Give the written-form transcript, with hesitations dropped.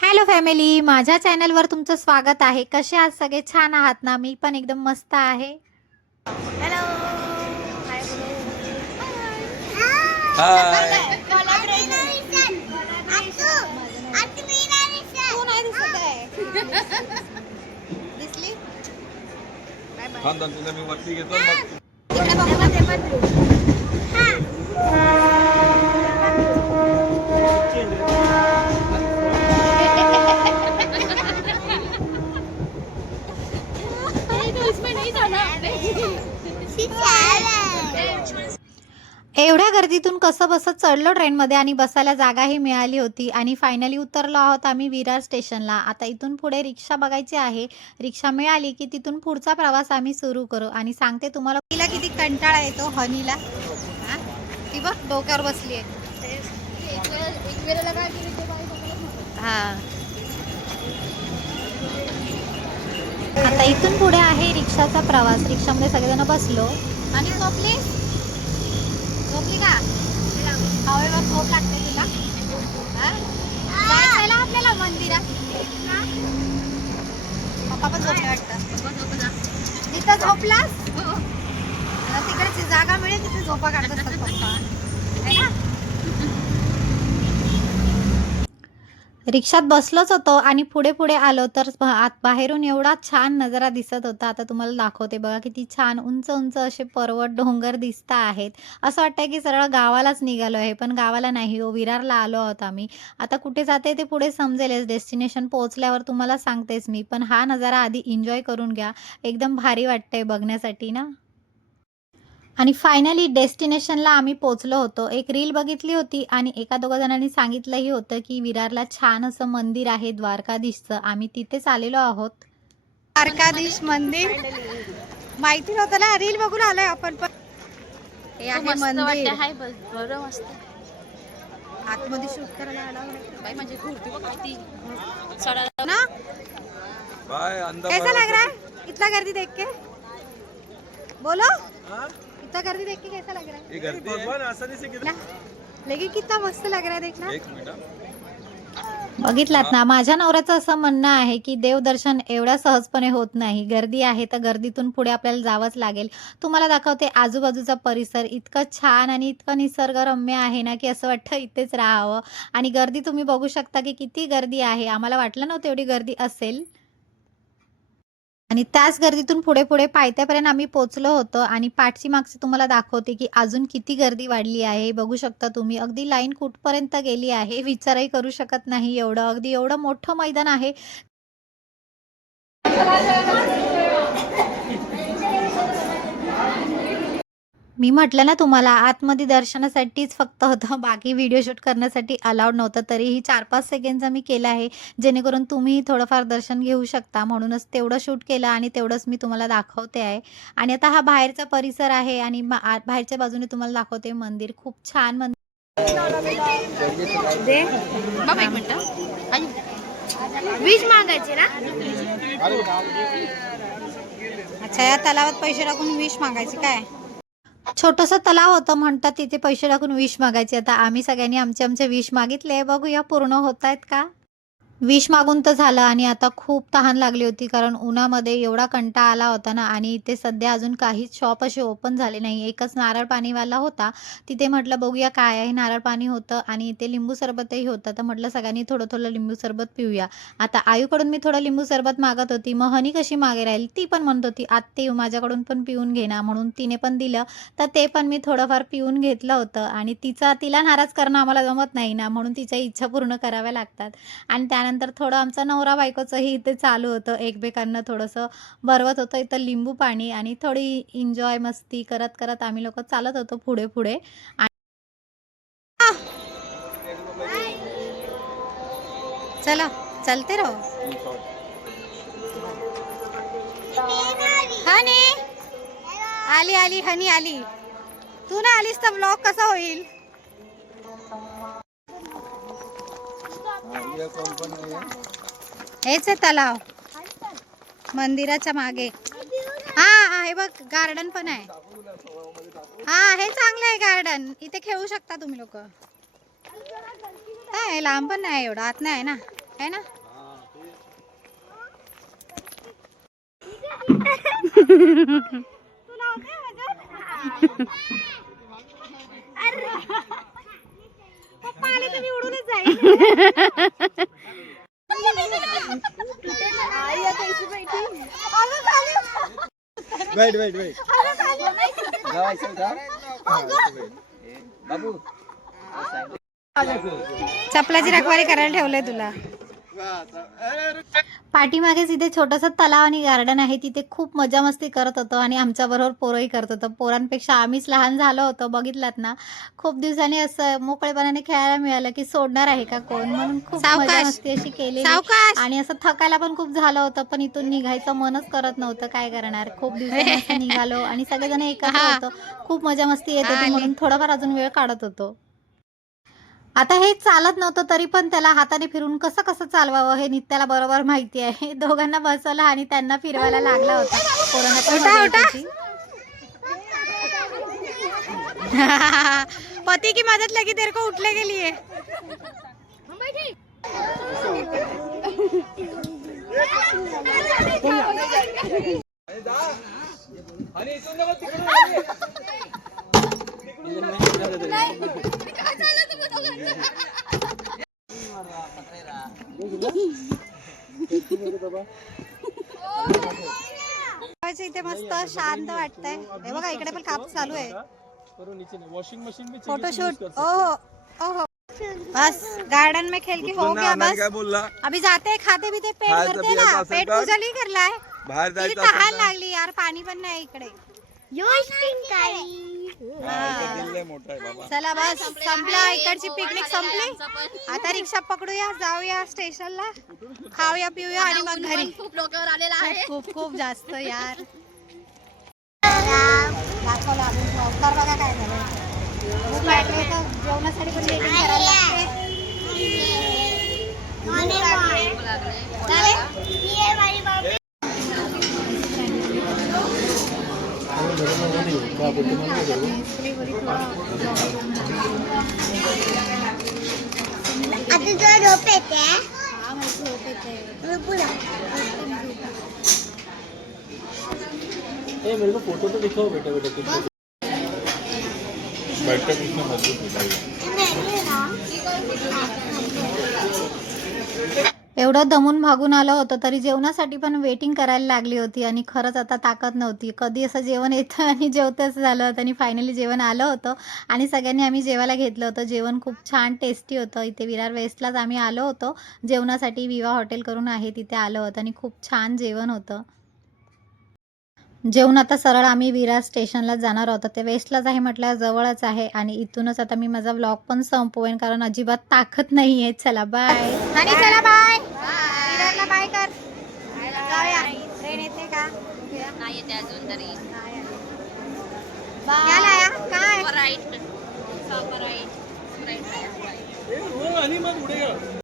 Hello family, माझ्या चॅनलवर तुमचं स्वागत आहे. कसे आहात सगळे? छान आहात ना? मी पण एकदम मस्त आहे. हॅलो हाय हाय. तू नाही दिसत आहे. दिसली थांब थांब तुला मी वरती घेतो मग तिकडे बघू एवढ्या गर्दीतून कसं बसत चढलो ट्रेनमध्ये आणि बसायला जागाही मिळाली होती आणि फायनली उतरलो आहोत आम्ही विरार स्टेशनला. आता इथून पुढे रिक्षा बघायची आहे. रिक्षा मिळाली की तिथून पुढचा प्रवास आम्ही सुरू करू. आणि सांगते तुम्हाला, तिला किती कंटाळा येतो हनीला. हा? ती बघ डोक्यावर बसली आहे. हा, आता इथून पुढे आहे रिक्षाचा प्रवास. रिक्षामध्ये सगळेजण बसलो आणि झोपली का? हवेवर झोप लागते तुला? जायचं ना आपल्याला मंदिरात. पप्पा पण झोपले वाटतं. तिथं झोपलास? तिकडची जागा मिळेल तिथे झोपा काढत असतात पप्पा, है ना? रिक्षात बसलोच होतो आणि पुढे पुढे आलो तर बाहेरून एवढा छान नजारा दिसत होता. आता तुम्हाला दाखवते बघा, किती छान उंच उंच असे पर्वत डोंगर दिसत आहेत. असं वाटतंय की सरळ गावालाच निघालो आहे, पण गावाला नाही हो, विरारला आलो आहोत आम्ही. आता कुठे जाते ते पुढे समजेलच, डेस्टिनेशन पोहोचल्यावर तुम्हाला सांगतेच मी. पण हा नजारा आधी एन्जॉय करून घ्या, एकदम भारी वाटतंय बघण्यासाठी ना. आणि फायनली डेस्टिनेशनला आम्ही पोहोचलो होतो. एक रील बघितली होती आणि एका दोघा जणांनी सांगितलंही होतं की विरारला छान असं मंदिर आहे द्वारकाधीशचं. आम्ही तिथेच आलेलो आहोत. द्वारकाधीश मंदिर माहिती नव्हतं ना, रील बघून आलोय आपण पण. हे आहे मंदिर. आतमध्ये शूट करायला आला म्हणजे कुर्ती बघ किती ना. बाय अंदा कैसा लग रहा है इतना गर्दी देख के? बोलो, इतना गर्दी देख के कैसा लग रहा है? ये गर्दी भगवान आसानी से किधर लेकिन कितना मस्त लग रहा है देखना. एक मिनिट. बघितलात ना, माझ्या नवऱ्याचं असं म्हणणं आहे की देवदर्शन एवढ्या सहजपणे होत नाही. गर्दी आहे तर गर्दीतून पुढे आपल्याला जावंच लागेल. तुम्हाला दाखवते आजूबाजूचा परिसर. इतकं छान आणि इतकं निसर्गरम्य आहे ना की असं वाटतं इथेच राहावं. आणि गर्दी तुम्ही बघू शकता की किती गर्दी आहे. आम्हाला वाटलं नव्हतं एवढी गर्दी असेल. आणि त्याच गर्दीतून पुढे पुढे पायथ्यापर्यंत आम्ही पोहोचलो होतो. आणि पाठची मागची तुम्हाला दाखवते की अजून किती गर्दी वाढली आहे. बघू शकता तुम्ही, अगदी लाईन कुठपर्यंत गेली आहे विचारही करू शकत नाही. एवढं अगदी एवढं मोठं मैदान आहे. मी म्हटलं ना तुम्हाला, आतमध्ये दर्शनासाठीच फक्त होतं, बाकी व्हिडिओ शूट करण्यासाठी अलाउड नव्हतं. तरीही 4-5 सेकंडचा मी केला आहे, जेणेकरून तुम्ही थोडंफार दर्शन घेऊ शकता. म्हणूनच तेवढं शूट केलं आणि तेवढंच मी तुम्हाला दाखवते आहे. आणि आता हा बाहेरचा परिसर आहे आणि बाहेरच्या बाजूने तुम्हाला दाखवते मंदिर. खूप छान मंदिर. दे बाबा एक मिनिट. विष मागायचे ना? अच्छा, या तलावात पैसे टाकून विष मागायचे काय? छोटंसं तलाव होतं म्हणतात, तिथे पैसे टाकून विष मागायचे. आता आम्ही सगळ्यांनी आमचे विष मागितले. बघूया पूर्ण होत आहेत का. विष मागून तर झालं आणि आता खूप तहान लागली होती, कारण उन्हामध्ये एवढा कंटाळा आला होता ना. आणि इथे सध्या अजून काहीच शॉप असे ओपन झाले नाही. एकच नारळ पाणीवाला होता. तिथे म्हटलं बघूया काय आहे. नारळ पाणी होतं आणि इथे लिंबू सरबतही होतं. तर म्हटलं सगळ्यांनी थोडं थोडं लिंबू सरबत पिऊया. आता आयूकडून मी थोडं लिंबू सरबत मागत होती. मग हनी कशी मागे राहील, ती पण म्हणत होती आत्ते माझ्याकडून पण पिऊन घे ना, म्हणून तिने पण दिलं. तर ते पण मी थोडंफार पिऊन घेतलं होतं. आणि तिला नाराज करणं आम्हाला जमत नाही ना, म्हणून तिच्या इच्छा पूर्ण कराव्या लागतात. आणि त्यानंतर थोडं आमचं नवरा बायकोचंही इथे चालू होतं, एकमेकांना थोडंसं भरवत होतं इथं लिंबू पाणी. आणि थोडी एन्जॉय मस्ती करत करत आम्ही लोक चालत होतो पुढे पुढे. चला, चलते रहो. हनी आली आली, हनी आली. तू ना आलीस तर ब्लॉग कसा होईल? हेच आहे तलाव मंदिराच्या मागे. हा आहे बघ, गार्डन पण आहे. हा, हे चांगलं आहे गार्डन. इथे खेळू शकता तुम्ही लोक. लांब पण नाही, एवढं आत नाही आहे ना. है ना? वेट वेट वेट बाबू चपलाची रखवारी करायला ठेवलंय तुला. पाठीमागेच इथे छोटंसं तलाव आणि गार्डन आहे. तिथे खूप मजा मस्ती करत होतो आणि आमच्याबरोबर पोरंही करत होतं. पोरांपेक्षा आम्हीच लहान झालो होतो. बघितलात ना, खूप दिवसांनी असं मोकळेपणाने खेळायला मिळालं की सोडणार आहे का कोण, म्हणून खूप मजा मस्ती अशी केली आणि असं थकायला पण खूप झालं होतं. पण इथून निघायचं मनच करत नव्हतं. काय करणार, खूप दिवसांनी असं निघालो आणि सगळेजण एकत्र होतो. खूप मजा मस्ती येत होती म्हणून थोडाफार अजून वेळ काढत होतो. आता हे चालत नव्हतं तरी पण त्याला हाताने फिरून कसं कसं चालवावं हे नित्याला बरोबर माहिती आहे. दोघांना बसवलं आणि त्यांना फिरवायला लागला होता. पोरांना पण मजा येत होती. पति की मदद लगी तेरे को उठने के लिए. आणि इथून नव्हतं तिकडून इथे मस्त शांत वाटतंय. हे बघा इकडे पण काम चालू आहे. वॉशिंग मशीन में फोटोशूट. ओहो ओहो, बस गार्डन में खेल के हो गया. बस काय बोलला अभी जाते खाते भी ते पेट खायचं करते ना. पियाचं असेल पेट तर पूजा नाही करलाय. बाहेर किती जायचं तहान असेल ना लागली यार. पाणी पण नाही इकडे. जिल्हा मोठा आहे बाबा. चला बस संपला. इकडची पिकनिक संपली. आता रिक्षा पकडूया, जाऊया स्टेशनला, खाऊया पिऊया आणि मग घरी. खूप लोकांवर आलेला आहे. खूप खूप जास्त यार. दाखवलं अजून अवतार बघा काय झालं. भूक लागली तर जेवणासाठी पण वेटिंग करायला लागते. आता तुला झोप येते. मेरे को फोटो तो दिखाओ बेटा बेटा. बैठक इसमें मजबूत होता एवढं दमून भागून आलं होतं तरी जेवणासाठी पण वेटिंग करायला लागली होती आणि खरंच आता ताकद नव्हती. कधी असं जेवण येतं आणि जेवतं असं झालं होतं आणि फायनली जेवण आलं होतं आणि सगळ्यांनी आम्ही जेवायला घेतलं होतं. जेवण खूप छान टेस्टी होतं. इथे विरार वेस्टलाच आम्ही आलो होतो जेवणासाठी. विवा हॉटेल करून आहे तिथे आलं होतं आणि खूप छान जेवण होतं. जेवण आता सरळ आम्ही विरार स्टेशनला जाणार होतो. ते वेस्टलाच आहे म्हटलं, जवळच आहे आणि इथूनच आता मी माझा व्लॉग पण संपवेन कारण अजिबात ताकद नाही आहे. चला बाय. आणि चला बाय. विरारला बाय कर. जाऊया. ट्रेन येते का? नाही येते अजून तरी. बाय. काय? राईट. राईट. आणि मग उडे